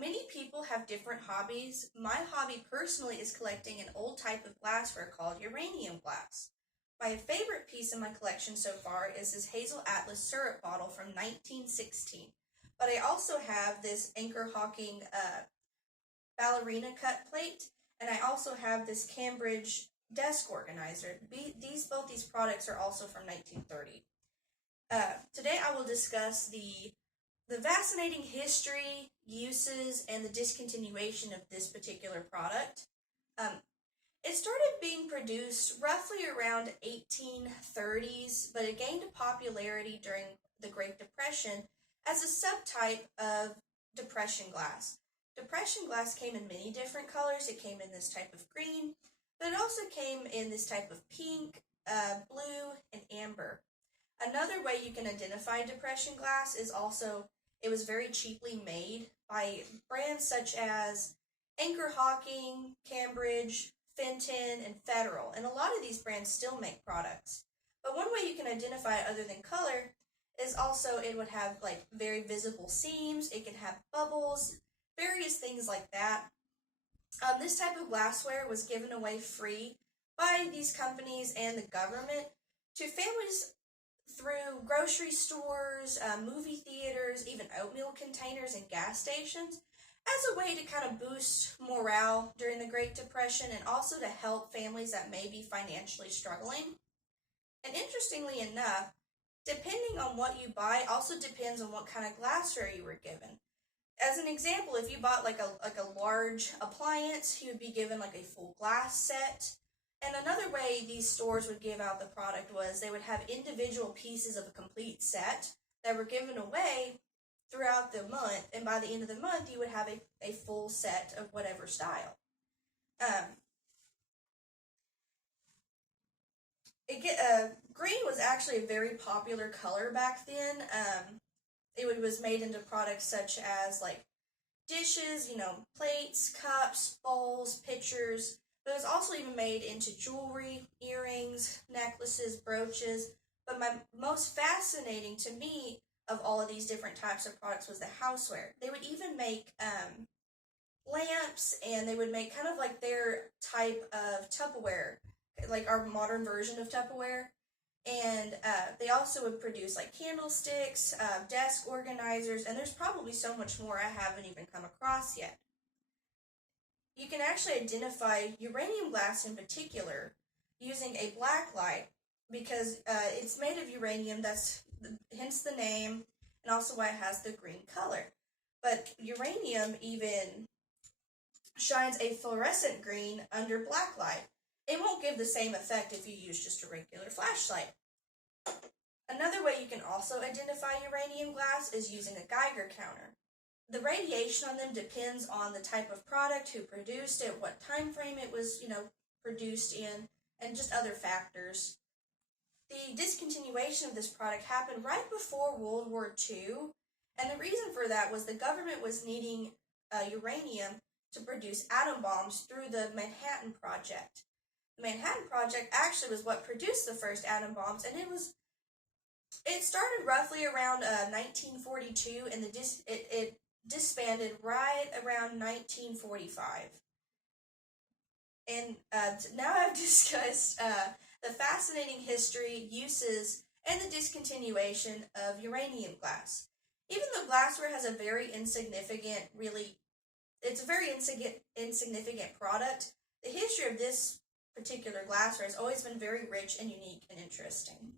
Many people have different hobbies. My hobby personally is collecting an old type of glassware called uranium glass. My favorite piece in my collection so far is this Hazel Atlas syrup bottle from 1916. But I also have this Anchor Hawking ballerina cut plate, and I also have this Cambridge desk organizer. Both these products are also from 1930. Today I will discuss the fascinating history, uses, and the discontinuation of this particular product. Um, it started being produced roughly around 1830s, but it gained popularity during the Great Depression as a subtype of depression glass. Depression glass came in many different colors. It came in this type of green, but it also came in this type of pink, blue, and amber. Another way you can identify depression glass is also it was very cheaply made by brands such as Anchor Hawking, Cambridge, Fenton, and Federal. And a lot of these brands still make products. But one way you can identify it other than color is also it would have like very visible seams, it can have bubbles, various things like that. This type of glassware was given away free by these companies and the government to families through grocery stores, movie theaters, even oatmeal containers and gas stations as a way to kind of boost morale during the Great Depression and also to help families that may be financially struggling. And interestingly enough, depending on what you buy also depends on what kind of glassware you were given. As an example, if you bought like a large appliance, you would be given like a full glass set. And another way these stores would give out the product was they would have individual pieces of a complete set that were given away throughout the month, and by the end of the month you would have a full set of whatever style. Green was actually a very popular color back then. It was made into products such as like dishes, plates, cups, bowls, pitchers. But it was also even made into jewelry, earrings, necklaces, brooches. But my most fascinating to me of all of these different types of products was the houseware. They would even make lamps, and they would make kind of like their type of Tupperware, like our modern version of Tupperware. And they also would produce like candlesticks, desk organizers, and there's probably so much more I haven't even come across yet. You can actually identify uranium glass in particular using a black light because it's made of uranium, hence the name, and also why it has the green color. But uranium even shines a fluorescent green under black light. It won't give the same effect if you use just a regular flashlight. Another way you can also identify uranium glass is using a Geiger counter. The radiation on them depends on the type of product, who produced it, what time frame it was, produced in, and just other factors. The discontinuation of this product happened right before World War II, and the reason for that was the government was needing uranium to produce atom bombs through the Manhattan Project. The Manhattan Project actually was what produced the first atom bombs, and it started roughly around 1942, and it disbanded right around 1945. And now I've discussed the fascinating history, uses, and the discontinuation of uranium glass. Even though glassware has a very insignificant, it's a very insignificant product, the history of this particular glassware has always been very rich and unique and interesting.